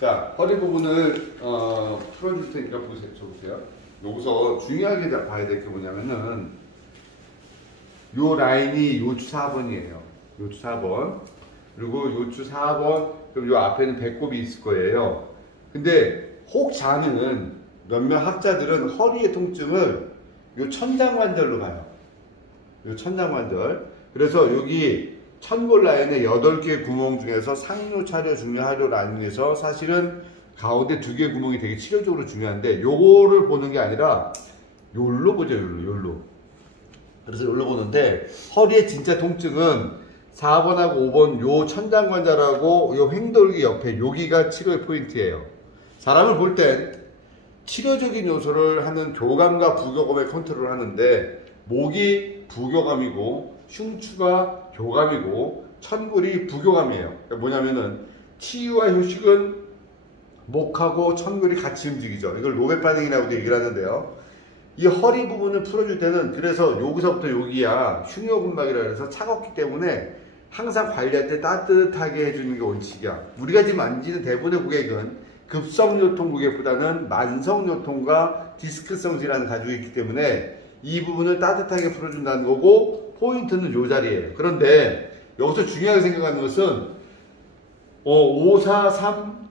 자, 허리 부분을 풀어줄 테니까 보세요. 보세요. 여기서 중요하게 봐야 될 게 뭐냐면은 요 라인이 요추 4번이에요. 요추 4번. 그리고 요추 4번, 그럼 요 앞에는 배꼽이 있을 거예요. 근데 혹자는 몇몇 학자들은 허리의 통증을 요 천장관절로 봐요. 요 천장관절. 그래서 여기 천골 라인의 8개의 구멍 중에서 상류, 차류, 중류, 하류 라인에서 사실은 가운데 2개의 구멍이 되게 치료적으로 중요한데 요거를 보는 게 아니라 요로 보죠. 요로. 그래서 요로 보는데 허리의 진짜 통증은 4번하고 5번 요 천장관절하고 요 횡돌기 옆에 여기가 치료의 포인트예요. 사람을 볼 땐 치료적인 요소를 하는 교감과 부교감의 컨트롤을 하는데 목이 부교감이고 흉추가 교감이고 천골이 부교감이에요. 그러니까 뭐냐면은 치유와 휴식은 목하고 천골이 같이 움직이죠. 이걸 로베파딩이라고도 얘기를 하는데요. 이 허리 부분을 풀어줄 때는 그래서 여기서부터 여기야 흉요근막이라 해서 차갑기 때문에 항상 관리할 때 따뜻하게 해주는 게 원칙이야. 우리가 지금 만지는 대부분의 고객은 급성요통 고객보다는 만성요통과 디스크성 질환을 가지고 있기 때문에 이 부분을 따뜻하게 풀어준다는 거고 포인트는 요 자리예요. 그런데 여기서 중요하게 생각하는 것은 5, 4, 3,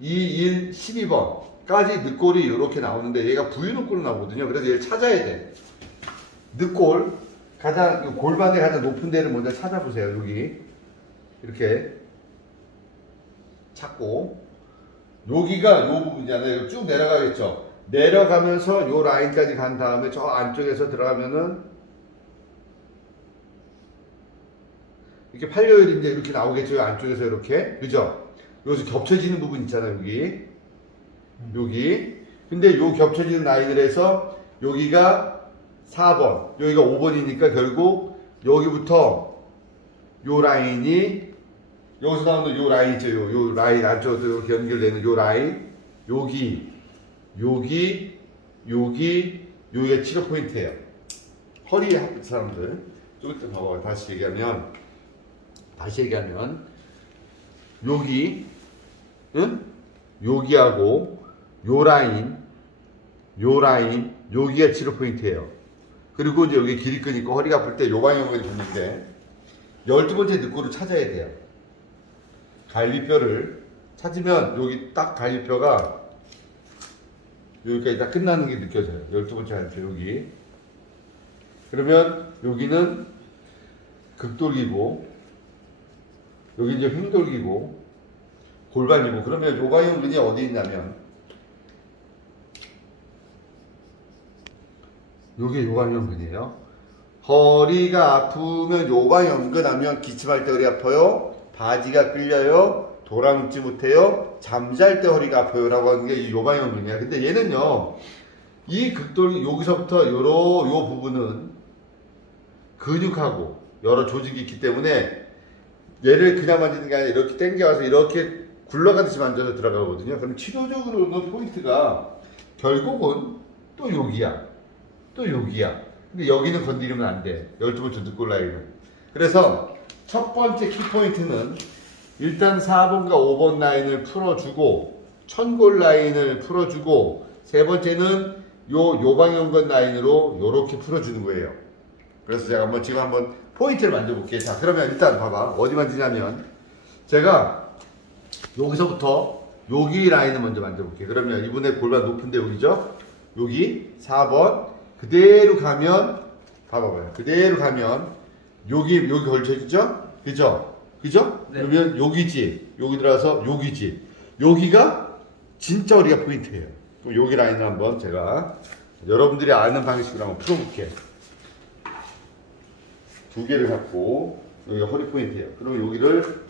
2, 1, 12번 까지 늑골이 이렇게 나오는데 얘가 부유늑골로 나오거든요. 그래서 얘를 찾아야 돼. 늑골 가장 골반의 가장 높은 데를 먼저 찾아보세요. 여기 이렇게 찾고 여기가 요 부분이잖아요. 쭉 내려가겠죠. 내려가면서 요 라인까지 간 다음에 저 안쪽에서 들어가면은 이렇게 팔려요인데 이렇게 나오겠죠. 안쪽에서 이렇게 그죠? 여기서 겹쳐지는 부분 있잖아요. 여기 근데 요 겹쳐지는 라인을 해서 여기가 4번 여기가 5번이니까 결국 여기부터 요 라인이 여기서 나오는 요 라인 있죠. 요 라인 안쪽으로 이렇게 연결되는 요 라인 여기가 치료 포인트예요. 허리 사람들 좀 이따 봐봐요. 다시 얘기하면 여기 여기하고 요 라인 여기가 치료 포인트예요. 그리고 이제 여기 길이끈 있고 허리가 아플 때 요 방향으로 붙는데 12번째 늑골을 찾아야 돼요. 갈비뼈를 찾으면 여기 딱 갈비뼈가 여기까지 딱 끝나는 게 느껴져요. 12번째 갈비뼈 여기. 그러면 여기는 극돌기고 여기 이제 횡돌기고 골반이고 그러면 요방형근이 어디 있냐면 요게 요방형근이에요. 허리가 아프면 요방형근 하면 기침할 때 허리 아파요. 바지가 끌려요. 돌아눕지 못해요. 잠잘 때 허리가 아파요. 라고 하는 게 이 요방형근이에요. 근데 얘는요. 이 극돌기 여기서부터 요 부분은 근육하고 여러 조직이 있기 때문에 얘를 그냥 만지는 게 아니라 이렇게 당겨와서 이렇게 굴러가듯이 만져서 들어가거든요. 그럼 치료적으로는 포인트가 결국은 또 여기야. 근데 여기는 건드리면 안 돼. 12번째 늑골 라인은. 그래서 첫 번째 키포인트는 일단 4번과 5번 라인을 풀어주고 천골 라인을 풀어주고 세 번째는 요방형근 라인으로 요렇게 풀어주는 거예요. 그래서 제가 지금 한번 포인트를 만져볼게요. 자, 그러면 일단 봐봐. 어디 만지냐면 제가 여기서부터 여기 라인을 먼저 만져볼게요. 그러면 이분의 골반 높은데 여기죠? 여기 4번 그대로 가면 봐봐요. 그대로 가면 여기 걸쳐있죠? 그죠? 네. 그러면 여기지. 여기 들어와서 여기지. 여기가 진짜 허리가 포인트예요. 그럼 여기 라인을 한번 제가 여러분들이 아는 방식으로 한번 풀어볼게요. 2개를 갖고 여기가 허리 포인트예요. 그럼 여기를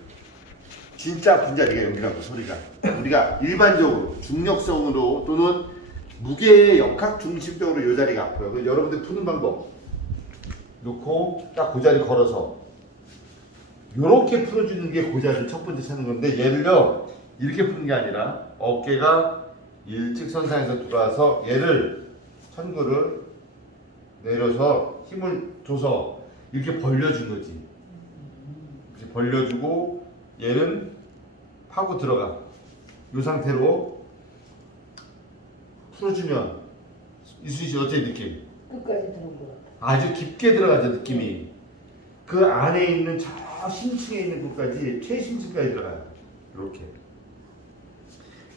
진짜 아픈 자리가 여기라고 소리가. 우리가 일반적으로 중력성으로 또는 무게의 역학 중심적으로 이 자리가 아파요. 그래서 여러분들 푸는 방법 놓고 딱 그 자리 걸어서 이렇게 풀어주는 게 그 자리를 첫 번째 찾는 건데 얘를요 이렇게 푸는 게 아니라 어깨가 일직선상에서 들어와서 얘를 천구를 내려서 힘을 줘서 이렇게 벌려준 거지. 이렇게 벌려주고 얘는 파고 들어가. 이 상태로 풀어주면 이수지 씨 어때 느낌? 끝까지 들어온 것 같아. 아주 깊게 들어가죠 느낌이. 그 안에 있는 저 심층에 있는 곳까지 최심층까지 들어가요. 이렇게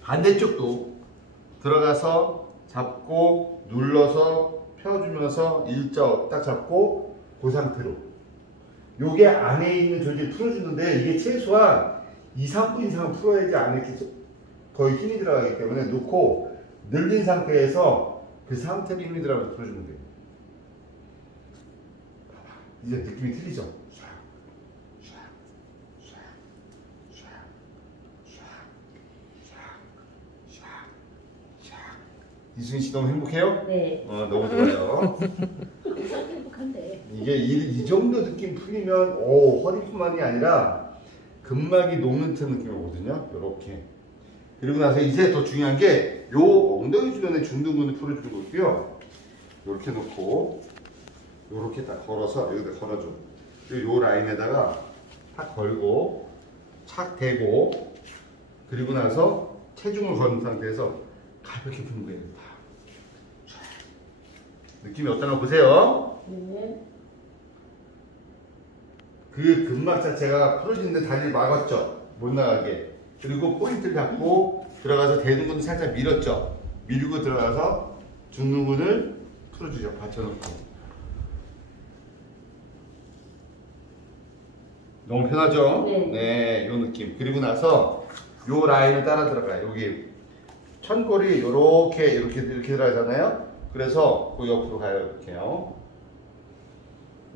반대쪽도 들어가서 잡고 눌러서 펴주면서 일자 딱 잡고 그 상태로 요게 안에 있는 조직을 풀어주는데 이게 최소한 2, 3분 이상 풀어야지 안에 거의 힘이 들어가기 때문에 놓고 늘린 상태에서 그 상태로 힘이 들어가서 풀어주면 돼요. 이제 느낌이 틀리죠? 이수인 씨 너무 행복해요? 네. 너무 좋아요. 항상 행복한데. 이게 이 정도 느낌 풀리면 허리뿐만이 아니라 근막이 녹는 듯한 느낌이 오거든요. 이렇게. 그리고 나서 이제 더 중요한 게 요 엉덩이 주변에 중둔근을 풀어주는 거고요. 이렇게 놓고 이렇게 딱 걸어서 여기다 걸어줘. 요 라인에다가 탁 걸고 착 대고 그리고 나서 체중을 거는 상태에서 가볍게 푸는 거예요. 느낌이 어떠나 보세요. 네. 그 근막 자체가 풀어지는데 다리를 막았죠. 못 나가게. 그리고 포인트를 잡고 들어가서 대둔근을 살짝 밀었죠. 밀고 들어가서 중둔근을 풀어주죠. 받쳐놓고. 너무 편하죠? 네. 네, 요 느낌. 그리고 나서 요 라인을 따라 들어가요. 여기 천골이 이렇게 들어가잖아요. 그래서 그 옆으로 가요. 이렇게요.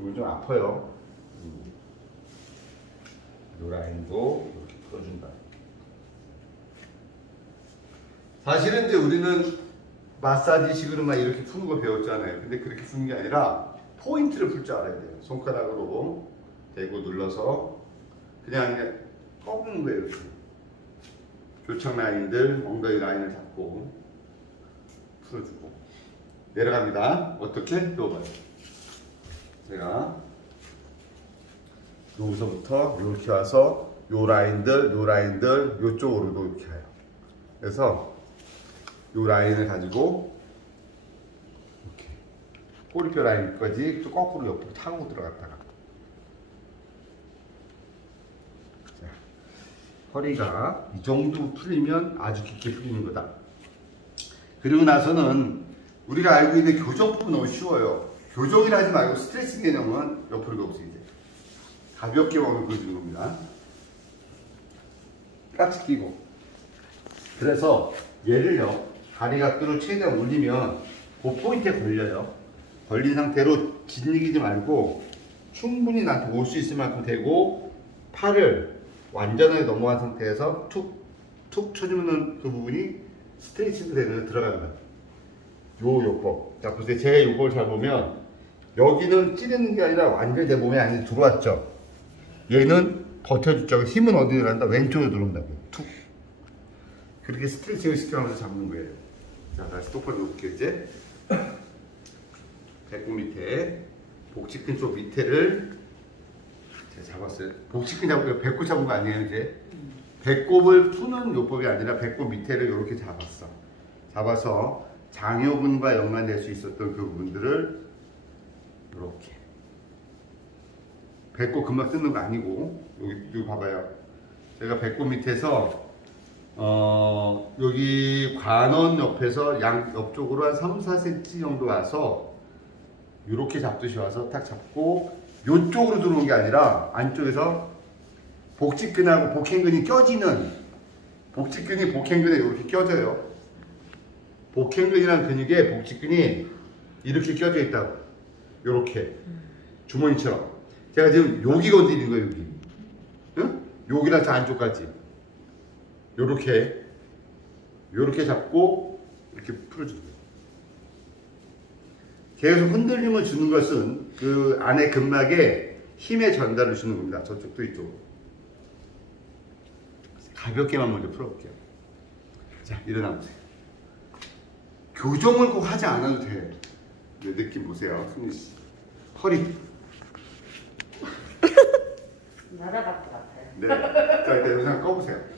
여기 좀 아파요. 요 라인도 이렇게 풀어준다. 사실은 이제 우리는 마사지식으로 막 이렇게 푸는 거 배웠잖아요. 근데 그렇게 푸는 게 아니라 포인트를 풀 줄 알아야 돼요. 손가락으로 대고 눌러서 그냥 꺾는 거예요. 이렇게. 교착 라인들, 엉덩이 라인을 잡고 풀어주고 내려갑니다. 어떻게? 또 봐요. 제가 여기서부터 이렇게 와서 요 라인들, 요쪽으로도 이렇게 해요. 그래서 요 라인을 가지고 이렇게 꼬리뼈 라인까지 또 거꾸로 옆으로 타고 들어갔다가 자, 허리가 이 정도 풀리면 아주 깊게 풀리는 거다. 그리고 나서는 우리가 알고 있는 교정 부분 너무 쉬워요. 교정이라 하지 말고 스트레칭 개념은 옆으로 가보세요. 이제 가볍게 몸을 보여주는 겁니다. 깍지 끼고 그래서 얘를요 다리 각도를 최대한 올리면 그 포인트에 걸려요. 걸린 상태로 짓이기지 말고 충분히 나한테 올 수 있을 만큼 대고 팔을 완전하게 넘어간 상태에서 툭 쳐주면 그 부분이 스트레칭도 되는 들어갑니다. 요 요법. 자 보세요. 제가 요법을 잘 보면 여기는 찌르는 게 아니라 완전히 내 몸에 안에 들어왔죠. 얘는 버텨주죠. 힘은 어디로 간다? 왼쪽으로 들어온다고요. 툭. 그렇게 스트레칭을 시켜가면서 잡는 거예요. 자 다시 똑바로 놓을게요. 이제 배꼽 밑에 복직근 쪽 밑에를 제가 잡았어요. 복직근 잡고 배꼽 잡은 거 아니에요. 이제 배꼽을 푸는 요법이 아니라 배꼽 밑에를 이렇게 잡았어. 잡아서 장요근과 연관될 수 있었던 그 부분들을 이렇게 배꼽 금방 뜯는 거 아니고 여기 봐봐요. 제가 배꼽 밑에서 여기 관원 옆에서 옆쪽으로 한 3, 4cm 정도 와서 이렇게 잡듯이 와서 딱 잡고 이쪽으로 들어오는 게 아니라 안쪽에서 복직근하고 복행근이 껴지는 복직근이 복행근에 이렇게 껴져요. 복행근이라는 근육에 복직근이 이렇게 껴져 있다고. 이렇게 주머니처럼. 제가 지금 여기 건드리는 거예요. 여기. 응? 여기랑 저 안쪽까지. 요렇게 잡고 이렇게 풀어주는 거예요. 계속 흔들림을 주는 것은 그 안에 근막에 힘의 전달을 주는 겁니다. 저쪽도 이쪽으로. 가볍게만 먼저 풀어볼게요. 자, 일어나 보세요. 교정을 꼭 하지 않아도 돼요. 느낌 보세요. 승리 씨. 허리. 날아갈 것 같아요. 네. 자, 일단 영상 꺼보세요.